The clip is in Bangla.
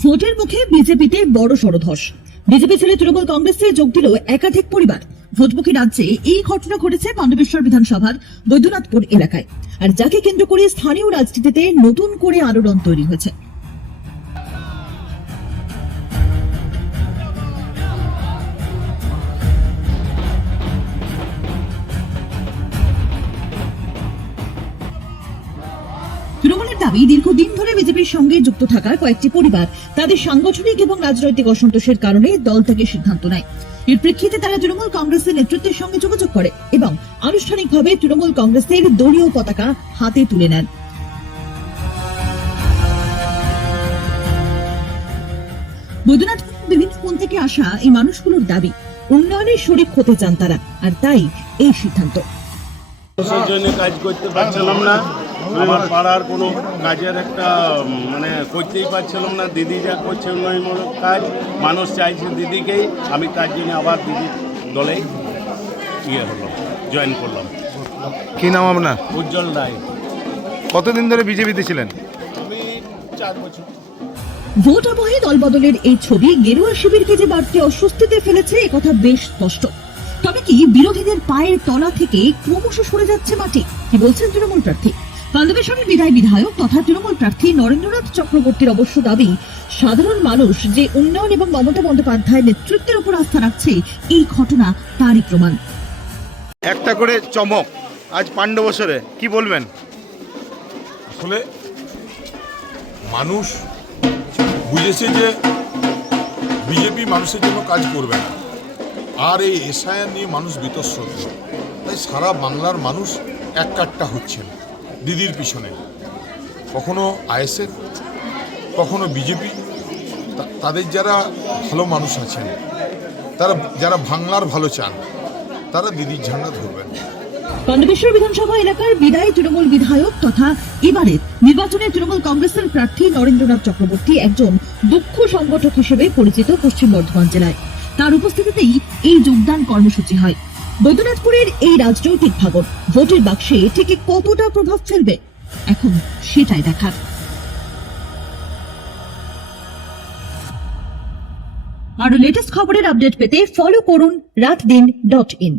ভোটের মুখে বিজেপিতে বড় সড় ধস। বিজেপি ছেড়ে তৃণমূল কংগ্রেসে যোগ দিল একাধিক পরিবার। ভোটমুখী রাজ্যে এই ঘটনা ঘটেছে পাণ্ডবেশ্বর বিধানসভার বৈদ্যনাথপুর এলাকায়, আর যাকে কেন্দ্র করে স্থানীয় রাজনীতিতে নতুন করে আলোড়ন তৈরি হয়েছে। তৃণমূলের দাবি, দীর্ঘদিন ধরে বিজেপির সঙ্গে যুক্ত থাকা কয়েকটি পরিবার তাদের সাংগঠনিক এবং রাজনৈতিক অসন্তোষের কারণে দল থেকে সিদ্ধান্ত নেয়। এর প্রেক্ষিতে তারা তৃণমূল কংগ্রেসের নেতৃত্বের সঙ্গে যোগাযোগ করে এবং আনুষ্ঠানিকভাবে তৃণমূল কংগ্রেসের দলীয় পতাকা হাতে তুলে নেন। বৈদ্যনাথপুর বিভিন্ন কোণ থেকে আসা এই মানুষগুলোর দাবি, উন্নয়নের শরিক হতে চান তারা, আর তাই এই সিদ্ধান্ত। সেই জন্য কাজ করতে পারছিলাম না, আমার পাড়ার কোনো কাজের একটা করতেই পারছিলাম না। দিদি যা করছে উন্নয়নমূলক কাজ, মানুষ চাইছে দিদিকেই, আমি তার জন্য আবার দিদির দলেই জয়েন করলাম। কি নাম আপনার? উজ্জ্বল রায়। কতদিন ধরে বিজেপিতে ছিলেন? আমি 4 বছর। ভোট আবহে দলবদলের এই ছবি গেরুয়া শিবিরকে যে বাড়তি অস্বস্তিতে ফেলেছে একথা বেশ স্পষ্ট। তবে কি বিরোধীদের পায়ের তলা থেকে ক্রমশ সরে যাচ্ছে মাটি? কি বলছেন তৃণমূল প্রার্থী? পাণ্ডবেশ্বরের বিধায়ক তথা তৃণমূল প্রার্থী নরেন্দ্রনাথ চক্রবর্তীর অবশ্য দাবি, সাধারণ মানুষ যে উন্নয়ন এবং মমতা বন্দ্যোপাধ্যায়ের নেতৃত্বের উপর আস্থা রাখছে, এই ঘটনা তারই প্রমাণ। একটা করে চমক আজ পাণ্ডবেশ্বরে, কি বলবেন? আসলে মানুষ বুঝেছে যে বিজেপি মানুষের জন্য কাজ করবে না, আর এই এসআইআর নিয়ে মানুষ বীতশ্রদ্ধ। তাই সারা বাংলার মানুষ এক কাট্টা হচ্ছেন দিদির পিছনে, কখনো আইএসএফ, কখনো বিজেপি। তাদের যারা ভালো মানুষ আছেন, তারা যারা বাংলার ভালো চান, তারা দিদির ঝান্ডা ধরবেন। পাণ্ডবেশ্বর বিধানসভা এলাকার বিদায়ী তৃণমূল বিধায়ক তথা এবারের নির্বাচনে তৃণমূল কংগ্রেসের প্রার্থী নরেন্দ্রনাথ চক্রবর্তী একজন দক্ষ সংগঠক হিসেবে পরিচিত পশ্চিম বর্ধমান জেলায়। তার উপস্থিতিতেই এই যোগদান কর্মসূচি হয়। বৈদ্যনাথপুরের এই রাজনৈতিক ভাঙন ভোটের বাক্সে ঠিক কতটা প্রভাব ফেলবে, এখন সেটাই দেখার। আরো লেটেস্ট খবরের আপডেট পেতে ফলো করুন রাতদিন.in।